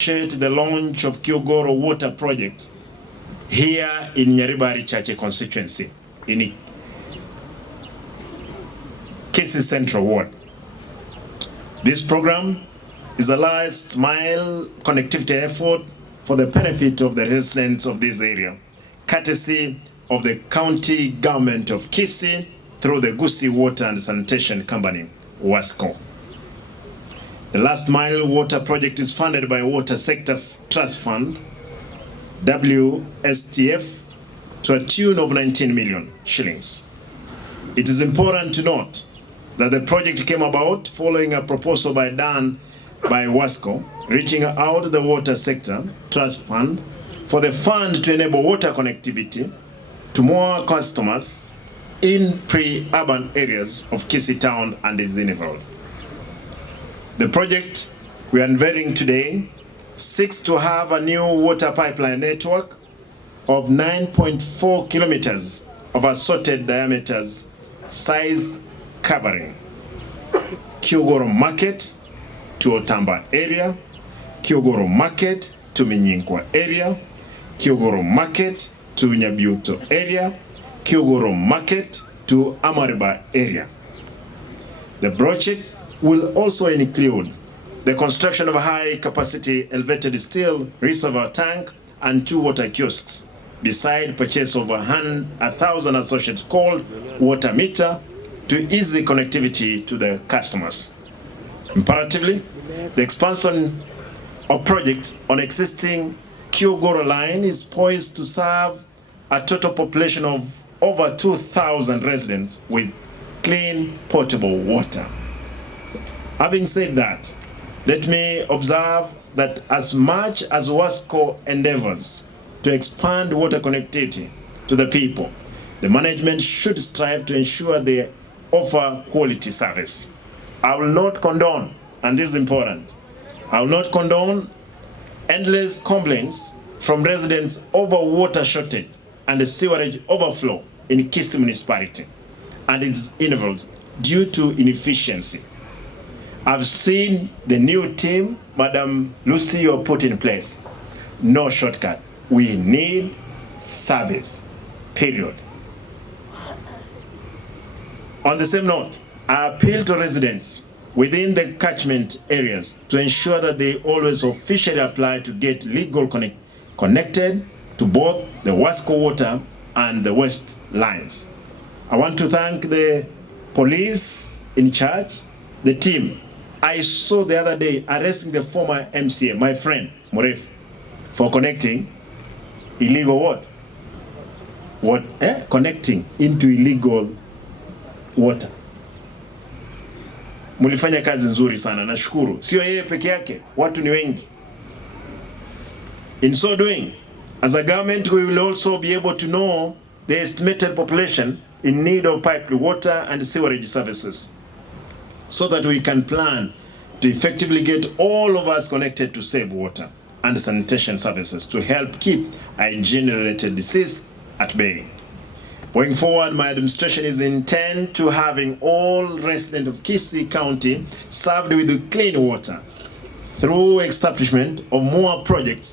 The launch of Kiogoro Water Project here in Nyaribari Chache constituency in Kisii Central Ward. This program is a last mile connectivity effort for the benefit of the residents of this area, courtesy of the county government of Kisii through the Kisii Water and Sanitation Company, GWASCO. The last mile water project is funded by Water Sector Trust Fund, WSTF, to a tune of 19 million shillings. It is important to note that the project came about following a proposal done by GWASCO, reaching out to the Water Sector Trust Fund for the fund to enable water connectivity to more customers in pre-urban areas of Kisii town and its Unveils. The project we are unveiling today seeks to have a new water pipeline network of 9.4 kilometers of assorted diameters, size covering Kiogoro Market to Otamba area, Kiogoro Market to Minyinkwa area, Kiogoro Market to Nyabiuto area, Kiogoro Market to Amariba area. The project will also include the construction of a high-capacity elevated steel reservoir tank and 2 water kiosks, beside purchase of 1,000 associated cold water meter to ease the connectivity to the customers. Imperatively, the expansion of projects on existing Kiogoro line is poised to serve a total population of over 2,000 residents with clean, potable water. Having said that, let me observe that as much as GWASCO endeavors to expand water connectivity to the people, the management should strive to ensure they offer quality service. I will not condone, and this is important, I will not condone endless complaints from residents over water shortage and the sewerage overflow in Kisii municipality and its Unveils due to inefficiency. I've seen the new team, Madam Lucy, you put in place. No shortcut. We need service, period. On the same note, I appeal to residents within the catchment areas to ensure that they always officially apply to get legal connected to both the GWASCO water and the West lines. I want to thank the police in charge, the team. I saw the other day arresting the former MCA, my friend, Moref, for connecting illegal what? Connecting into illegal water. Mulifanya kazi nzuri sana, nashukuru. Sio yeye peke yake, watu ni wengi. In so doing, as a government, we will also be able to know the estimated population in need of piped water and sewerage services, so that we can plan to effectively get all of us connected to save water and sanitation services to help keep hygiene-related disease at bay. Going forward, my administration is intent to having all residents of Kisii County served with clean water through establishment of more projects